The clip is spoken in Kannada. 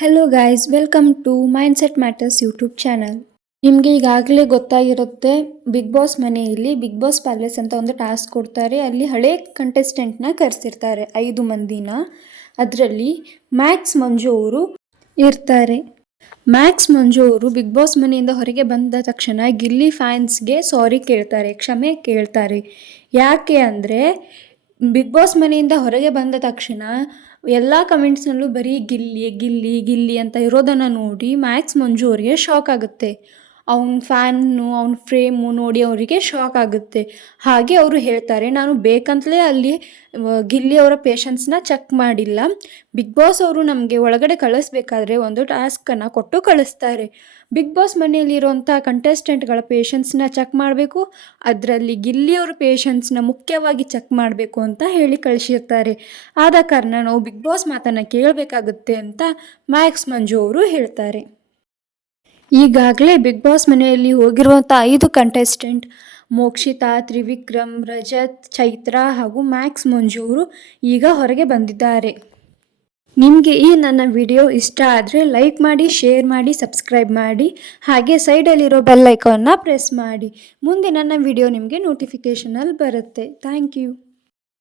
Hello guys, welcome to mindset matters YouTube channel. ನಿಮಗೆ ಈಗಾಗಲೇ ಗೊತ್ತಾಗಿರುತ್ತೆ, ಬಿಗ್ ಬಾಸ್ ಮನೆಯಲ್ಲಿ ಬಿಗ್ ಬಾಸ್ ಪ್ಯಾಲೇಸ್ ಅಂತ ಒಂದು ಟಾಸ್ಕ್ ಕೊಡ್ತಾರೆ. ಅಲ್ಲಿ ಹಳೆ ಕಂಟೆಸ್ಟೆಂಟ್ನ ಕರೆಸಿರ್ತಾರೆ 5 ಮಂದಿನ. ಅದರಲ್ಲಿ ಮ್ಯಾಕ್ಸ್ ಮಂಜು ಅವರು ಇರ್ತಾರೆ. ಮ್ಯಾಕ್ಸ್ ಮಂಜು ಅವರು ಬಿಗ್ ಬಾಸ್ ಮನೆಯಿಂದ ಹೊರಗೆ ಬಂದ ತಕ್ಷಣ ಗಿಲ್ಲಿ ಫ್ಯಾನ್ಸ್ಗೆ ಸಾರಿ ಕೇಳ್ತಾರೆ, ಕ್ಷಮೆ ಕೇಳ್ತಾರೆ. ಯಾಕೆ ಅಂದರೆ ಬಿಗ್ ಬಾಸ್ ಮನೆಯಿಂದ ಹೊರಗೆ ಬಂದ ತಕ್ಷಣ ಎಲ್ಲ ಕಮೆಂಟ್ಸ್ನಲ್ಲೂ ಬರೀ ಗಿಲ್ಲಿ ಗಿಲ್ಲಿ ಗಿಲ್ಲಿ ಅಂತ ಇರೋದನ್ನು ನೋಡಿ ಮ್ಯಾಕ್ಸ್ ಮಂಜು ಅವರಿಗೆ ಶಾಕ್ ಆಗುತ್ತೆ. ಅವ್ನ ಅವ್ನ ಫ್ರೇಮು ನೋಡಿ ಅವರಿಗೆ ಶಾಕ್ ಆಗುತ್ತೆ. ಹಾಗೆ ಅವರು ಹೇಳ್ತಾರೆ, ನಾನು ಬೇಕಂತಲೇ ಅಲ್ಲಿ ಗಿಲ್ಲಿ ಅವರ ಪೇಷನ್ಸ್ನ ಚೆಕ್ ಮಾಡಿಲ್ಲ. ಬಿಗ್ ಬಾಸ್ ಅವರು ನಮಗೆ ಒಳಗಡೆ ಕಳಿಸ್ಬೇಕಾದ್ರೆ ಒಂದು ಟಾಸ್ಕನ್ನು ಕೊಟ್ಟು ಕಳಿಸ್ತಾರೆ. ಬಿಗ್ ಬಾಸ್ ಮನೆಯಲ್ಲಿರುವಂಥ ಕಂಟೆಸ್ಟೆಂಟ್ಗಳ ಪೇಷನ್ಸ್ನ ಚೆಕ್ ಮಾಡಬೇಕು, ಅದರಲ್ಲಿ ಗಿಲ್ಲಿಯವರ ಪೇಷನ್ಸ್ನ ಮುಖ್ಯವಾಗಿ ಚೆಕ್ ಮಾಡಬೇಕು ಅಂತ ಹೇಳಿ ಕಳಿಸಿರ್ತಾರೆ. ಆದ ಕಾರಣ ನಾವು ಬಿಗ್ ಬಾಸ್ ಮಾತನ್ನು ಕೇಳಬೇಕಾಗುತ್ತೆ ಅಂತ ಮ್ಯಾಕ್ಸ್ ಮಂಜು ಅವರು ಹೇಳ್ತಾರೆ. ಈಗಾಗಲೇ ಬಿಗ್ ಬಾಸ್ ಮನೆಯಲ್ಲಿ ಹೋಗಿರುವಂಥ 5 ಕಂಟೆಸ್ಟೆಂಟ್ ಮೋಕ್ಷಿತಾ, ತ್ರಿವಿಕ್ರಮ್, ರಜತ್, ಚೈತ್ರ ಹಾಗೂ ಮ್ಯಾಕ್ಸ್ ಮಂಜು ಅವರು ಈಗ ಹೊರಗೆ ಬಂದಿದ್ದಾರೆ. ನಿಮಗೆ ಈ ನನ್ನ ವಿಡಿಯೋ ಇಷ್ಟ ಆದರೆ ಲೈಕ್ ಮಾಡಿ, ಶೇರ್ ಮಾಡಿ, ಸಬ್ಸ್ಕ್ರೈಬ್ ಮಾಡಿ. ಹಾಗೆ ಸೈಡಲ್ಲಿರೋ ಬೆಲ್ ಐಕಾನ್ನ ಪ್ರೆಸ್ ಮಾಡಿ. ಮುಂದೆ ನನ್ನ ವಿಡಿಯೋ ನಿಮಗೆ ನೋಟಿಫಿಕೇಷನಲ್ಲಿ ಬರುತ್ತೆ. Thank you.